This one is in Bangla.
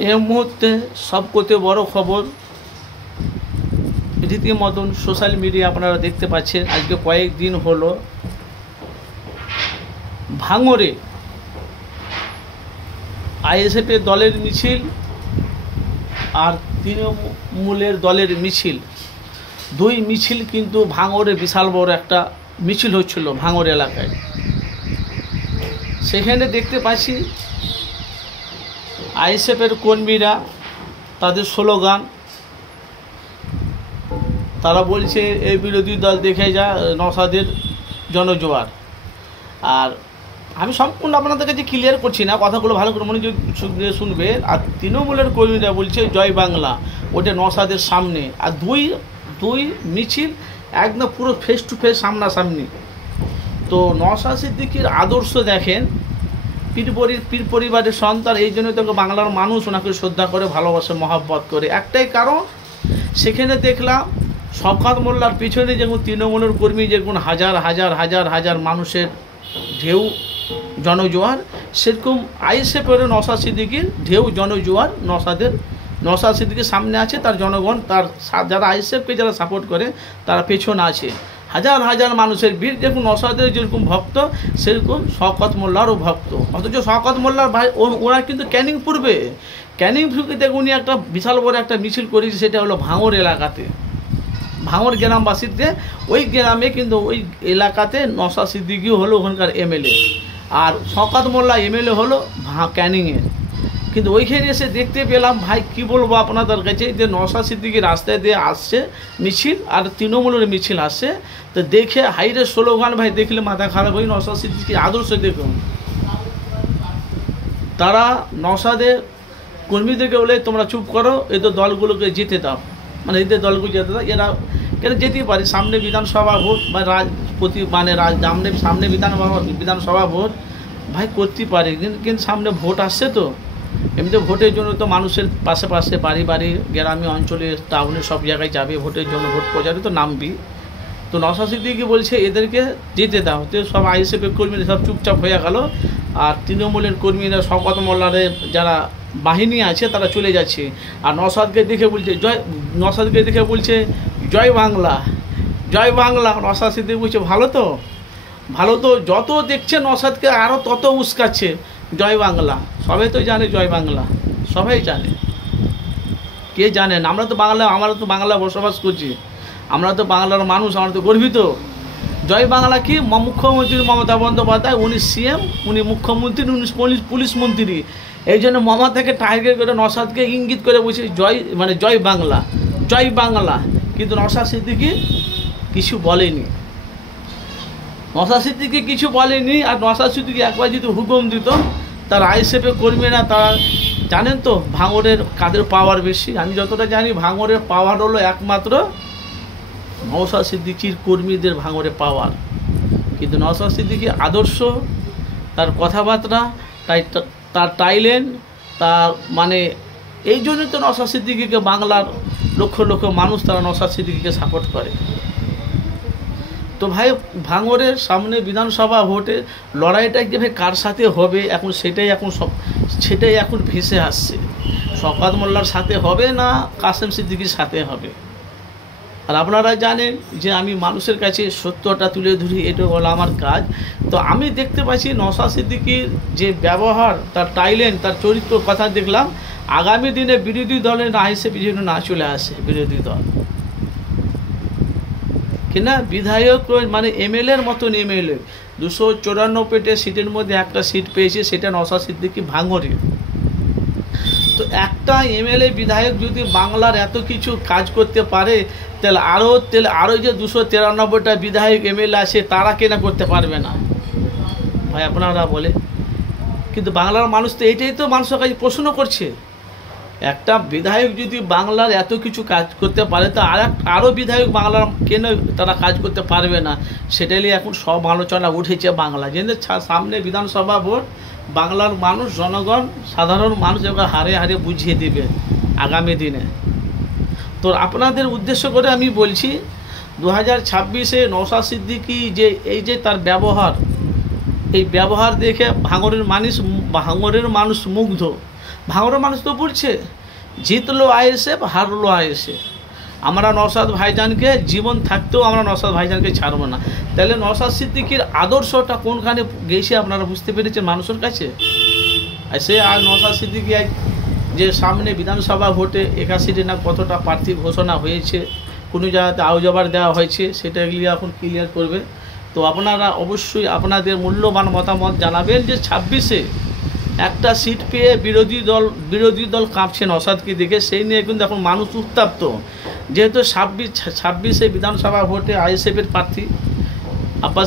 এই মুহূর্তে সবকথে বড় খবর, রীতিমতন সোশ্যাল মিডিয়া আপনারা দেখতে পাচ্ছেন। আজকে কয়েকদিন হলো ভাঙড়ে আইএসএফের দলের মিছিল আর তৃণমূলের দলের মিছিল, দুই মিছিল কিন্তু ভাঙড়ে বিশাল বড় একটা মিছিল হচ্ছিল ভাঙড় এলাকায়। সেখানে দেখতে পাচ্ছি আইএসএফের কর্মীরা তাদের স্লোগান, তারা বলছে এই বিরোধী দল দেখে যা নওশাদের জনজোয়ার। আর আমি সম্পূর্ণ আপনাদের কাছে ক্লিয়ার করছি না, কথাগুলো ভালো করে মনোযোগ দিয়ে শুনবে। আর তৃণমূলের কর্মীরা বলছে জয় বাংলা, ওটা নওশাদের সামনে। আর দুই মিছিল একদম পুরো ফেস টু ফেস সামনাসামনি। তো নওশাদ সিদ্দিকীর আদর্শ দেখেন, পীর পরিবারের সন্তান, এই জন্য তোকে বাংলার মানুষ ওনাকে শ্রদ্ধা করে, ভালোবাসে, মহব্বত করে। একটাই কারণ, সেখানে দেখলাম শওকত মোল্লার পিছনে যেমন তৃণমূলের কর্মী যেমন হাজার হাজার হাজার হাজার মানুষের ঢেউ জনজোয়ার, সেরকম আইএসএফেরও নওশাদ সিদ্দিকীর ঢেউ জনজোয়ার। নওশাদ সিদ্দিকীর সামনে আছে, তার জনগণ, তার যারা আইএসএফকে যারা সাপোর্ট করে তারা পেছনে আছে। হাজার হাজার মানুষের ভিড়। দেখুন নওশাদের যেরকম ভক্ত সেরকম শওকত মোল্লারও ভক্ত। অথচ শওকত মোল্লার ভাই ওরা কিন্তু ক্যানিং পূর্বে দেখুন উনি একটা বিশাল বড় একটা মিছিল করেছে, সেটা হলো ভাঙড় এলাকাতে, ভাঙড় গ্রামবাসীতে। ওই গ্রামে কিন্তু ওই এলাকাতে নওশাদ সিদ্দিকী হলো ওখানকার এমএলএ, আর শওকত মোল্লা এমএলএ হলো ক্যানিংয়ের। কিন্তু ওইখানে এসে দেখতে পেলাম, ভাই কি বলবো আপনাদের কাছে, যে নওশাদ সিদ্দিকী রাস্তায় দিয়ে আসছে মিছিল, আর তৃণমূলের মিছিল আসছে। তো দেখে হাইরে স্লোগান, ভাই দেখলে মাথা খারাপ হয়ে। নওশাদ সিদ্দিকীর আদর্শ দেখুন, তারা নওশাদের কর্মীদেরকে বলে তোমরা চুপ করো, এই তো দলগুলোকে জিতে দাও, মানে এদের দলগুলো যেতে দাও। এরা কেন যেতেই পারে, সামনে বিধানসভা ভোট বা সামনে বিধানসভা ভোট ভাই করতেই পারে, কিন্তু সামনে ভোট আসছে। তো এমনিতে ভোটের জন্য তো মানুষের পাশে বাড়ি গ্রামীণ অঞ্চলে টাউনে সব জায়গায় যাবে ভোটের জন্য, ভোট প্রচারে তো নামবি। তো নওশাদ সিদ্দিকী বলছে এদেরকে যেতে দাও। তো সব আইএসএফের কর্মীরা সব চুপচাপ হয়ে গেল, আর তৃণমূলের কর্মীরা শওকত মোল্লারের যারা বাহিনী আছে তারা চলে যাচ্ছে। আর নওশাদকে দেখে বলছে জয় বাংলা, জয় বাংলা। নওশাদ সিদ্দিকী বলছে ভালো তো, যত দেখছে নওশাদকে আরও তত উস্কাচ্ছে জয় বাংলা। সবাই তো জানে জয় বাংলা, সবাই জানে, কে জানেন? আমরা তো বাংলা বসবাস করছি, আমরা তো বাংলার মানুষ, আমরা তো গর্বিত। জয় বাংলা কি? মুখ্যমন্ত্রী মমতা বন্দ্যোপাধ্যায়, উনি সিএম, উনি মুখ্যমন্ত্রী, উনি পুলিশ মন্ত্রী। এই জন্য মমতাকে টার্গেট করে নওশাদকে ইঙ্গিত করে বলছে জয় বাংলা, জয় বাংলা। কিন্তু নওশাদ সিদ্দিকী কিছু বলেনি, আর নওশাদ সিদ্দিকী একবার যদি হুকুম দিত, তার আইএসএফের কর্মীরা তারা জানেন তো ভাঙড়ের কাদের পাওয়ার বেশি। আমি যতটা জানি ভাঙড়ের পাওয়ার হলো একমাত্র নওশাদ সিদ্দিকীর কর্মীদের ভাঙড়ে পাওয়ার। কিন্তু নওশাদ সিদ্দিকী আদর্শ, তার কথাবার্তা, তার টাইলেন, তার মানে এই জন্যই তো নওশাদ সিদ্দিকীকে বাংলার লক্ষ লক্ষ মানুষ তারা নওশাদ সিদ্দিকীকে সাপোর্ট করে। তো ভাই ভাঙড়ের সামনে বিধানসভা ভোটে লড়াইটা যে ভাই কার সাথে হবে, সেটাই এখন ভেসে আসছে। শওকত মোল্লার সাথে হবে না কাসেম সিদ্দিকীর সাথে হবে। আর আপনারা জানেন যে আমি মানুষের কাছে সত্যটা তুলে ধরি, এটা হলো আমার কাজ। তো আমি দেখতে পাচ্ছি নওশাদ সিদ্দিকীর যে ব্যবহার, তার টাইলেন্ট, তার চরিত্র কথা দেখলাম, আগামী দিনে বিরোধী দলের না হিসেবে যেন না চলে আসে বিরোধী দল কিনা, বিধায়ক মানে এমএলএর মতন এমএলএ 294টা সিটের মধ্যে একটা সিট পেয়েছে, সেটা নওশাদ সিদ্দিকী ভাঙড়ে। তো একটা এমএলএ বিধায়ক যদি বাংলার এত কিছু কাজ করতে পারে, তাহলে আরও যে 293টা বিধায়ক এমএলএ আছে তারা কেনা করতে পারবে না ভাই, আপনারা বলে। কিন্তু বাংলার মানুষ তো এইটাই তো মানুষের কাছে প্রশ্ন করছে, একটা বিধায়ক যদি বাংলার এত কিছু কাজ করতে পারে, তো আরও বিধায়ক বাংলার কেন তারা কাজ করতে পারবে না? সেটাই এখন সব আলোচনা উঠেছে বাংলা। যেহেতু সামনে বিধানসভা ভোট, বাংলার মানুষ, জনগণ, সাধারণ মানুষ এবার হারে হারে বুঝিয়ে দিবে আগামী দিনে। তো আপনাদের উদ্দেশ্য করে আমি বলছি, 2026-এ নওশাদ সিদ্দিকী যে তার ব্যবহার, এই ব্যবহার দেখে ভাঙড়ের মানুষ মুগ্ধ। ভাঙড়ের মানুষ তো বলছে জিতলো আইএসএফ, হারলো আইএসএফ। আমরা নওশাদ ভাইজানকে জীবন থাকতেও আমরা নওশাদ ভাইজানকে ছাড়বো না। তাহলে নওশাদ সিদ্দিকীর আদর্শটা কোনখানে গেছে আপনারা বুঝতে পেরেছেন মানুষের কাছে। আর নওশাদ সিদ্দিকী যে সামনে বিধানসভা ভোটে 81 না কতটা প্রার্থী ঘোষণা হয়েছে, কোনো জায়গাতে আউজাবার দেওয়া হয়েছে, সেটা এগুলি এখন ক্লিয়ার করবে। তো আপনারা অবশ্যই আপনাদের মূল্যবান মতামত জানাবেন যে 26-এ একটা সিট পেয়ে বিরোধী দল কাঁপছে নওশাদকে দেখে, সেই নিয়ে কিন্তু এখন মানুষ উত্তপ্ত। যেহেতু 26-এ বিধানসভা ভোটে আইএসএফের প্রার্থী আব্বাস